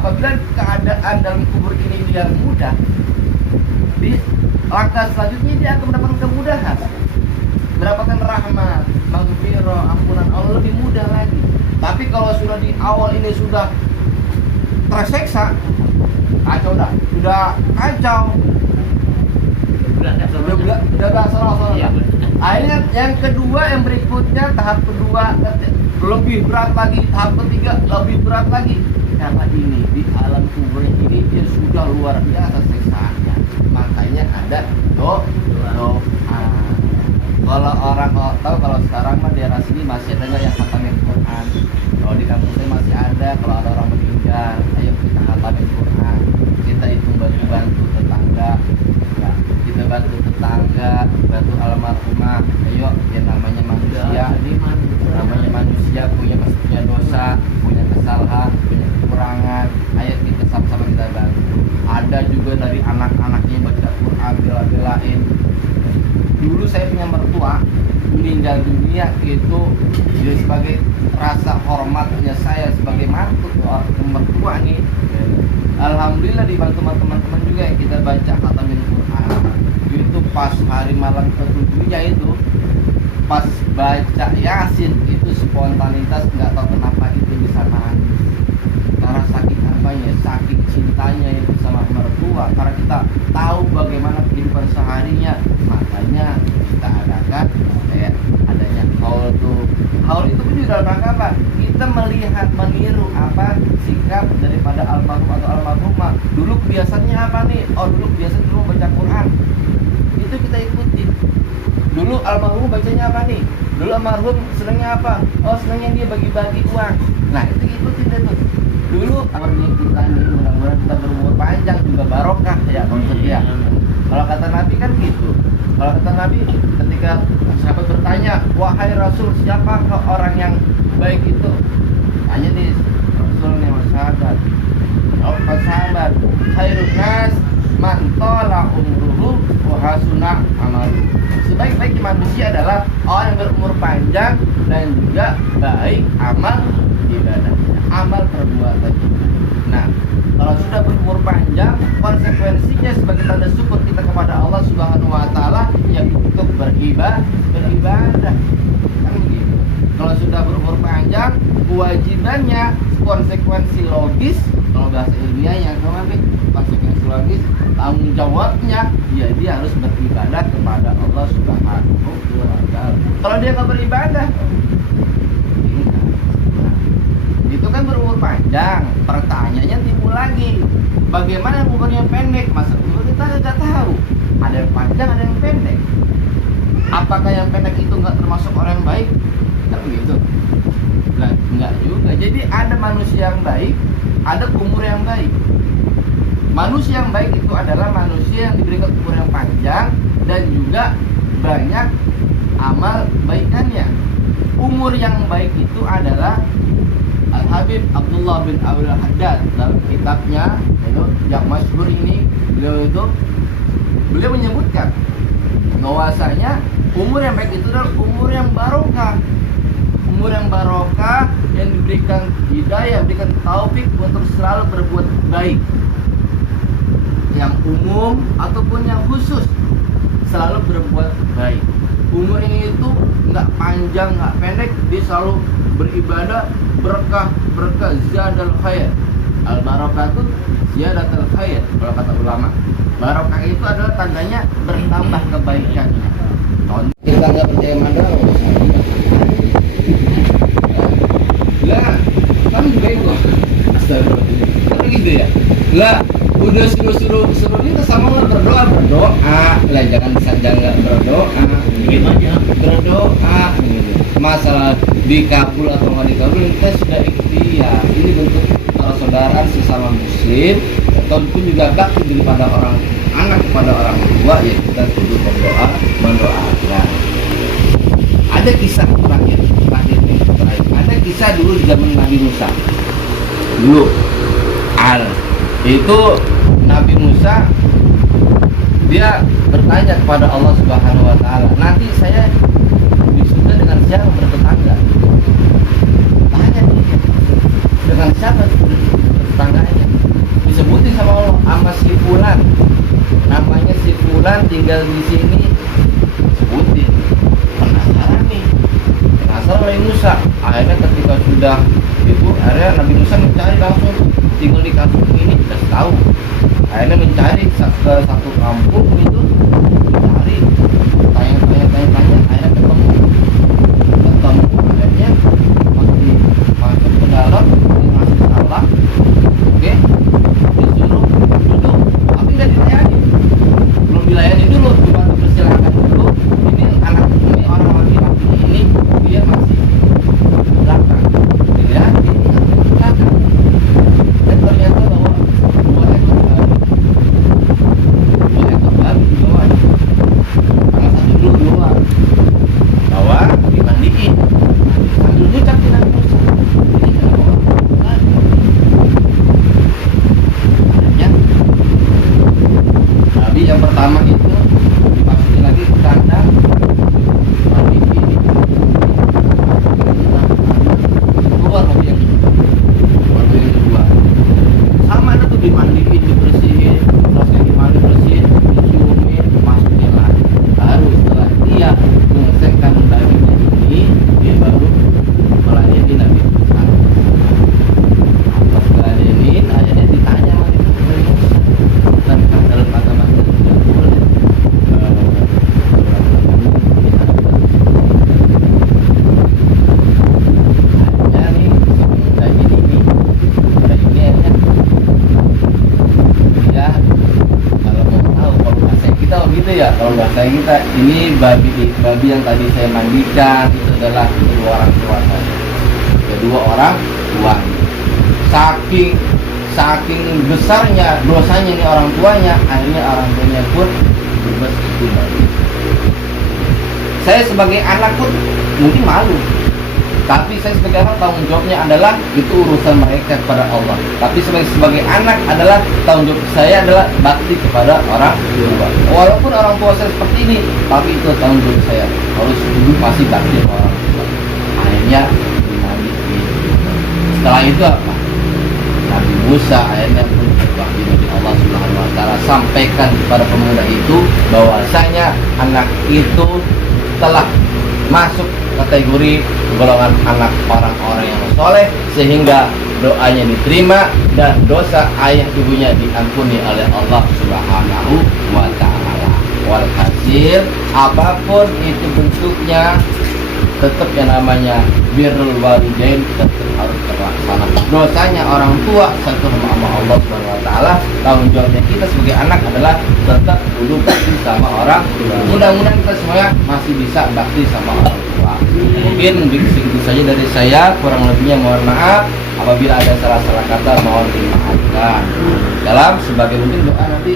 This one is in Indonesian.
apabila keadaan dalam kubur ini dia mudah, di langkah selanjutnya dia akan mendapatkan kemudahan, mendapatkan rahmat, maghfirah, ampunan Allah lebih mudah lagi. Tapi kalau sudah di awal ini sudah terseksa, kacau dah, sudah kacau, udah salah. Akhirnya yang kedua, yang berikutnya, tahap kedua lebih berat lagi, tahap ketiga lebih berat lagi. Karena ini di alam kubur ini dia sudah luar biasa siksaannya. Makanya ada doa. Kalau orang tahu, kalau sekarang mah di daerah sini masih adanya yang khatamin Quran. Kalau di kampung saya masih ada, kalau ada orang meninggal, ayo kita khatamin Quran. Kita itu bantu tetangga, ya, kita bantu tetangga, bantu almarhumah. Ayo, yang namanya manusia punya dosa, punya kesalahan, punya kekurangan. Ayo kita sama-sama kita bantu. Ada juga dari anak-anaknya baca Quran, bela-belain. Dulu saya punya mertua meninggal dunia itu ya, sebagai rasa hormatnya saya sebagai mantu mertua nih. Alhamdulillah dibantu teman-teman juga yang kita baca khatamin Quran. Itu pas hari malam ke-7-nya itu, pas baca Yasin itu spontanitas, nggak tahu kenapa itu bisa nangis. Karena saking apanya, saking cintanya itu sama mertua. Karena kita tahu bagaimana kehidupan seharinya, makanya kita adakan kayak adanya haul tuh. Haul itu pun juga dalam rangka apa? Kita melihat, meniru apa sikap daripada almarhum atau almarhumah. Dulu kebiasaannya apa nih? Oh, dulu kebiasaan dulu baca Quran. Itu kita ikuti. Dulu almarhum bacanya apa nih? Dulu almarhum senangnya apa? Oh, senangnya dia bagi-bagi uang. Nah, itu ikutin deh tuh. Dulu awalnya kita nih, mudah-mudahan kita berumur panjang juga barokah ya konsepnya. Kalau kata Nabi kan gitu. Kalau kata Nabi, ketika sahabat bertanya, wahai Rasul, siapakah orang yang baik itu? Tanya nih Rasul nih sahabat. Oh, sahabat, khairun nas man tala umruhu wa hasuna amalu. Sebaik-baik manusia adalah orang yang berumur panjang dan juga baik amal ibadahnya, amal perbuatan. Nah, kalau sudah berumur panjang, konsekuensinya sebagai tanda syukur kita kepada Allah Subhanahu wa taala yang untuk beribadah. Kan begitu. Kalau sudah berumur panjang, kewajibannya, konsekuensi logis, kalau bahasa ilmiahnya konsekuensi logis, tanggung jawabnya, ya dia harus beribadah kepada Allah Subhanahu wa taala. Kalau dia nggak beribadah, itu kan berumur panjang. Pertanyaannya timbul lagi, bagaimana umurnya pendek? Masa umur kita nggak tahu, ada yang panjang, ada yang pendek. Apakah yang pendek itu nggak termasuk orang yang baik? Kan begitu? Nggak juga. Jadi ada manusia yang baik, ada umur yang baik. Manusia yang baik itu adalah manusia yang diberikan umur yang panjang dan juga banyak amal baikannya. Umur yang baik itu adalah Al-Habib Abdullah bin Abdul Haddad dalam kitabnya itu yang masyhur ini, beliau menyebutkan bahwasanya umur yang baik itu adalah umur yang barokah. Umur yang barokah yang diberikan hidayah, diberikan taufik untuk selalu berbuat baik. Yang umum ataupun yang khusus selalu berbuat baik. Umur ini itu nggak panjang, nggak pendek, dia selalu beribadah, berkah ziyadal khair. Al barakatuh ziyadatul khair kalau kata ulama. Barokah itu adalah tandanya bertambah kebaikannya. Contoh kita nggak percaya mandala, lah kan bego. Astagfirullah. Tapi gitu ya. Lah udah suruh kita sama berdoa lah, jangan berdoa gimana berdoa gitu. Masalah dikabul atau nggak dikabul kita sudah ikhtiar. Ini bentuk persaudaraan sesama muslim, ataupun juga bakti daripada orang anak kepada orang tua, ya kita kudu berdoa mendoakan. Ada kisah terakhir ada kisah dulu di zaman Nabi Musa. Dulu itu Nabi Musa dia bertanya kepada Allah Subhanahu wa taala, nanti saya wisuda dengan siapa bertetangga? Tanya dia, dengan siapa bertetangganya? kebetulan tinggal di sini, sebutin. Penasaran nih, penasaran Nabi Musa. Akhirnya ketika sudah itu, akhirnya Nabi Musa mencari langsung, tinggal di kampung ini, sudah tahu. Akhirnya mencari ke satu kampung itu, mencari, tanya, akhirnya ketemu, akhirnya masuk ke dalam, dikasih salam, oke, disuruh duduk, tapi nggak dilayani, belum dilayani dulu, cuma dipersilakan dulu. Ini orang laki-laki ini dia masih belakang, dilihat ini belakang, dan ternyata bahwa dua ekor babi dibawa, salah satu dulu dibawa, dimandiin sambil ngucap di Nabi Musa, ini kenapa orang lagi? Akhirnya Nabi yang pertama itu dimasukin lagi ke kandang, dimandiin, keluar Nabi yang kedua, sama ada tuh dimandiin, dibersihin, selesai dimandi bersihin, diciumin, masukin lagi. Baru setelah dia menyelesaikan dagingnya ini, dia baru melayani Nabi Musa. Pas melayanin, akhirnya ditanya sama Nabi Musa, tentang dalam agama itu tidak boleh akhirnya nih si pemuda ini akhirnya dia, kalau mau tahu, kalau bahasa kita gitu ya, kalau bahasa kita ini babi yang tadi saya mandikan itu adalah kedua orang tua saya, kedua orang tua. Saking besarnya dosanya nih orang tuanya, akhirnya orang tuanya pun bebas itu babi. Saya sebagai anak pun mungkin malu, tapi saya sebagai anak tanggung jawabnya adalah itu urusan mereka kepada Allah. Tapi sebagai anak adalah tanggung jawab saya adalah bakti kepada orang tua. Walaupun orang tua saya seperti ini, tapi itu tanggung jawab saya, harus masih bakti kepada orang tua. Akhirnya dimandiin. Setelah itu apa? Nabi Musa akhirnya pun berbakti bagi Allah Subhanahu wa taala, sampaikan kepada pemuda itu bahwasanya anak itu telah masuk kategori golongan anak orang-orang yang soleh, sehingga doanya diterima dan dosa ayah ibunya diampuni oleh Allah Subhanahu wa taala. Walhasil apapun itu bentuknya, tetap yang namanya birrul walidain tetap harus terlaksana. Dosanya orang tua satu sama Allah Subhanahu wa taala, tanggung jawabnya kita sebagai anak adalah tetap kudu bakti sama orang tua. Mudah-mudahan kita semuanya masih bisa bakti sama orang tua. Mungkin segitu saja dari saya, kurang lebihnya mohon maaf. Apabila ada salah-salah kata mohon dimaafkan. Dalam sebagai mungkin doa nanti